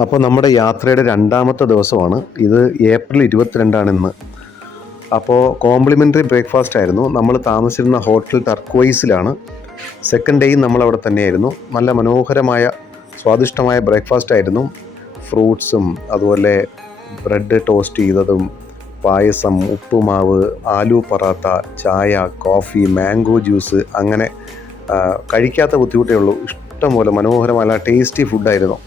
അപ്പോൾ നമ്മുടെ യാത്രയുടെ രണ്ടാമത്തെ ദിവസമാണ് ഇത്. ഏപ്രിൽ 22 ഇന്ന്. അപ്പോൾ കോംപ്ലിമെൻ്ററി ബ്രേക്ക്ഫാസ്റ്റ് ആയിരുന്നു. നമ്മൾ താമസിച്ചിരുന്ന ഹോട്ടൽ ടർക്വൈസിലാണ്. സെക്കൻഡ് ഡേയും നമ്മളവിടെ തന്നെയായിരുന്നു. നല്ല മനോഹരമായ സ്വാദിഷ്ടമായ ബ്രേക്ക്ഫാസ്റ്റ് ആയിരുന്നു. ഫ്രൂട്ട്സും അതുപോലെ ബ്രെഡ് ടോസ്റ്റ് ചെയ്തതും പായസം, ഉപ്പുമാവ്, ആലു പറാത്ത, ചായ, കോഫി, മാംഗോ ജ്യൂസ്, അങ്ങനെ കഴിക്കാത്ത ബുദ്ധിമുട്ടേ ഉള്ളൂ. ഇഷ്ടംപോലെ മനോഹരമായ ടേസ്റ്റി ഫുഡായിരുന്നു.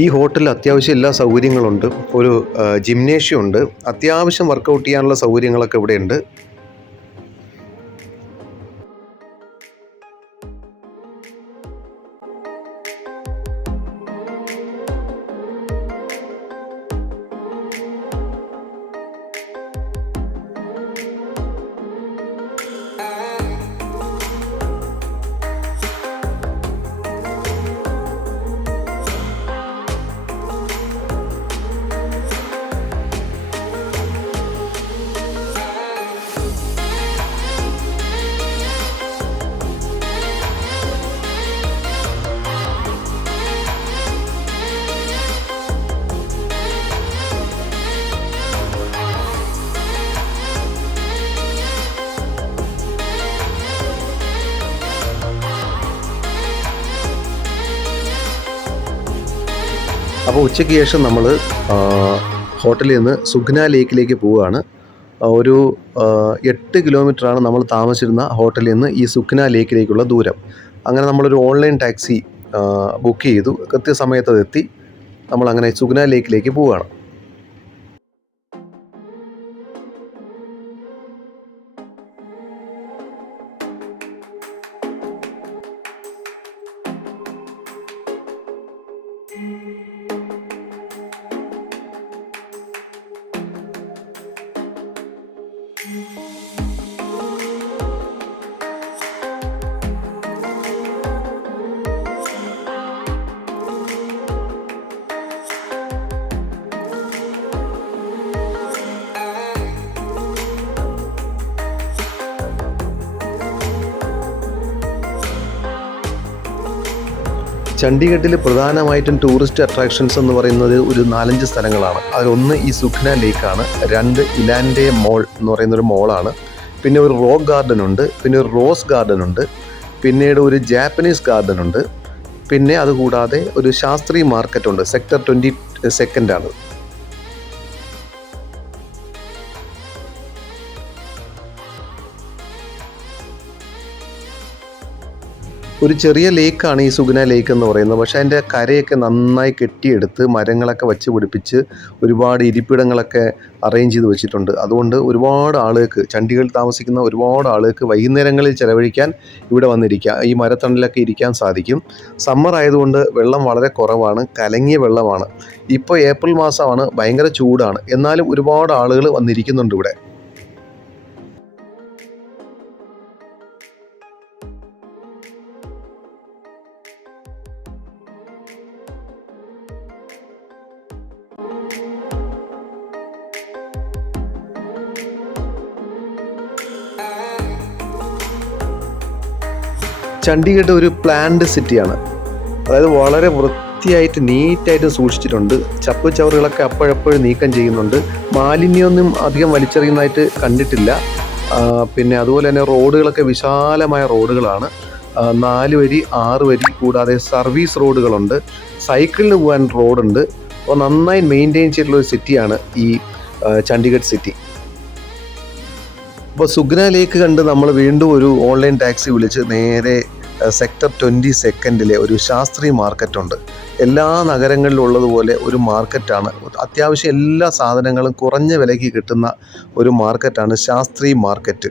ഈ ഹോട്ടലിൽ അത്യാവശ്യം എല്ലാ സൗകര്യങ്ങളുണ്ട്. ഒരു ജിംനേഷ്യം ഉണ്ട്. അത്യാവശ്യം വർക്കൗട്ട് ചെയ്യാനുള്ള സൗകര്യങ്ങളൊക്കെ ഇവിടെയുണ്ട്. അപ്പോൾ ഉച്ചയ്ക്ക് ശേഷം നമ്മൾ ഹോട്ടലിൽ നിന്ന് സുഖ്ന ലേക്കിലേക്ക് പോവുകയാണ്. ഒരു 8 കിലോമീറ്ററാണ് നമ്മൾ താമസിച്ചിരുന്ന ഹോട്ടലിൽ നിന്ന് ഈ സുഖ്ന ലേക്കിലേക്കുള്ള ദൂരം. അങ്ങനെ നമ്മളൊരു ഓൺലൈൻ ടാക്സി ബുക്ക് ചെയ്തു. കൃത്യസമയത്ത് അതെത്തി. നമ്മളങ്ങനെ സുഖ്ന ലേക്കിലേക്ക് പോവുകയാണ്. ചണ്ഡീഗഡിൽ പ്രധാനമായിട്ടും ടൂറിസ്റ്റ് അട്രാക്ഷൻസ് എന്ന് പറയുന്നത് ഒരു 4-5 സ്ഥലങ്ങളാണ്. അതിലൊന്ന് ഈ സുഖ്ന ലേക്കാണ്. 2 ഇലാൻഡെ മോൾ എന്ന് പറയുന്നൊരു മോളാണ്. പിന്നെ ഒരു റോക്ക് ഗാർഡൻ ഉണ്ട്. പിന്നെ ഒരു റോസ് ഗാർഡൻ ഉണ്ട്. പിന്നീട് ഒരു ജാപ്പനീസ് ഗാർഡൻ ഉണ്ട്. പിന്നെ അതുകൂടാതെ ഒരു ശാസ്ത്രീയ മാർക്കറ്റ് ഉണ്ട്. സെക്ടർ 22 ആണ്. ഒരു ചെറിയ ലേക്കാണ് ഈ സുഖ്ന ലേക്ക് എന്ന് പറയുന്നത്. പക്ഷേ അതിൻ്റെ കരയൊക്കെ നന്നായി കെട്ടിയെടുത്ത് മരങ്ങളൊക്കെ വച്ച് പിടിപ്പിച്ച് ഒരുപാട് ഇരിപ്പിടങ്ങളൊക്കെ അറേഞ്ച് ചെയ്ത് വെച്ചിട്ടുണ്ട്. അതുകൊണ്ട് ഒരുപാട് ആളുകൾക്ക്, ചണ്ഡീഗഡിൽ താമസിക്കുന്ന ഒരുപാട് ആളുകൾക്ക് വൈകുന്നേരങ്ങളിൽ ചിലവഴിക്കാൻ ഇവിടെ വന്നിരിക്കാം. ഈ മരത്തണലൊക്കെ ഇരിക്കാൻ സാധിക്കും. സമ്മർ ആയതുകൊണ്ട് വെള്ളം വളരെ കുറവാണ്. കലങ്ങിയ വെള്ളമാണ്. ഇപ്പോൾ ഏപ്രിൽ മാസമാണ്. ഭയങ്കര ചൂടാണ്. എന്നാലും ഒരുപാട് ആളുകൾ വന്നിരിക്കുന്നുണ്ട് ഇവിടെ. ചണ്ഡീഗഡ് ഒരു പ്ലാൻഡ് സിറ്റിയാണ്. അതായത് വളരെ വൃത്തിയായിട്ട് നീറ്റായിട്ട് സൂക്ഷിച്ചിട്ടുണ്ട്. ചപ്പ് ചവറുകളൊക്കെ അപ്പോഴപ്പോഴും നീക്കം ചെയ്യുന്നുണ്ട്. മാലിന്യമൊന്നും അധികം വലിച്ചെറിയുന്നതായിട്ട് കണ്ടിട്ടില്ല. പിന്നെ അതുപോലെ തന്നെ റോഡുകളൊക്കെ വിശാലമായ റോഡുകളാണ്. 4 വരി 6 വരി കൂടാതെ സർവീസ് റോഡുകളുണ്ട്. സൈക്കിളിന് പോകാൻ റോഡുണ്ട്. അപ്പോൾ നന്നായി മെയിൻറ്റെയിൻ ചെയ്തിട്ടുള്ളൊരു സിറ്റിയാണ് ഈ ചണ്ഡീഗഡ് സിറ്റി. അപ്പോൾ സുഖ്ന ലേക്ക് കണ്ട് നമ്മൾ വീണ്ടും ഒരു ഓൺലൈൻ ടാക്സി വിളിച്ച് നേരെ സെക്ടർ 22 ഒരു ശാസ്ത്രി മാർക്കറ്റുണ്ട്. എല്ലാ നഗരങ്ങളിലും ഉള്ളതുപോലെ ഒരു മാർക്കറ്റാണ്. അത്യാവശ്യം എല്ലാ സാധനങ്ങളും കുറഞ്ഞ വിലയ്ക്ക് കിട്ടുന്ന ഒരു മാർക്കറ്റാണ് ശാസ്ത്രി മാർക്കറ്റ്.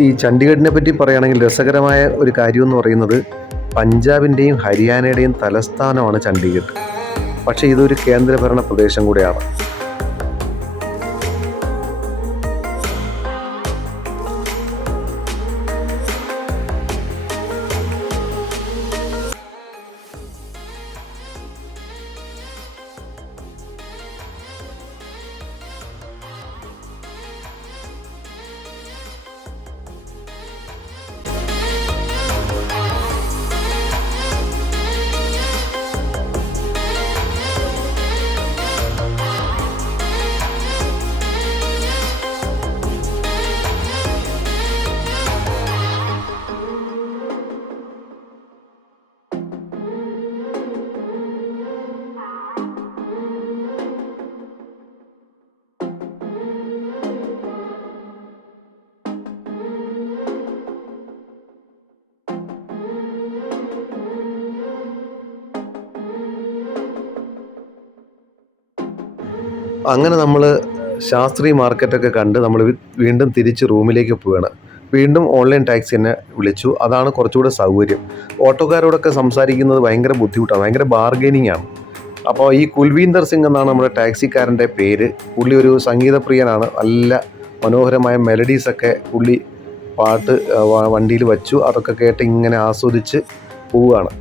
ഈ ചണ്ഡീഗഡിനെ പറ്റി പറയുകയാണെങ്കിൽ രസകരമായ ഒരു കാര്യമെന്ന് പറയുന്നത് പഞ്ചാബിൻ്റെയും ഹരിയാനയുടെയും തലസ്ഥാനമാണ് ചണ്ഡീഗഡ്. പക്ഷേ ഇതൊരു കേന്ദ്രഭരണ പ്രദേശം കൂടെയാണ്. അങ്ങനെ നമ്മൾ ശാസ്ത്രി മാർക്കറ്റൊക്കെ കണ്ട് നമ്മൾ വീണ്ടും തിരിച്ച് റൂമിലേക്ക് പോവുകയാണ്. വീണ്ടും ഓൺലൈൻ ടാക്സി തന്നെ വിളിച്ചു. അതാണ് കുറച്ചുകൂടെ സൗകര്യം. ഓട്ടോക്കാരോടൊക്കെ സംസാരിക്കുന്നത് ഭയങ്കര ബുദ്ധിമുട്ടാണ്, ഭയങ്കര ബാർഗെയിനിങ് ആണ്. അപ്പോൾ ഈ കുൽവീന്ദർ സിംഗ് എന്നാണ് നമ്മുടെ ടാക്സിക്കാരൻ്റെ പേര്. പുള്ളി ഒരു സംഗീതപ്രിയനാണ്. നല്ല മനോഹരമായ മെലഡീസൊക്കെ പുള്ളി പാട്ട് വണ്ടിയിൽ വച്ചു. അതൊക്കെ കേട്ട് ഇങ്ങനെ ആസ്വദിച്ച് പോവുകയാണ്.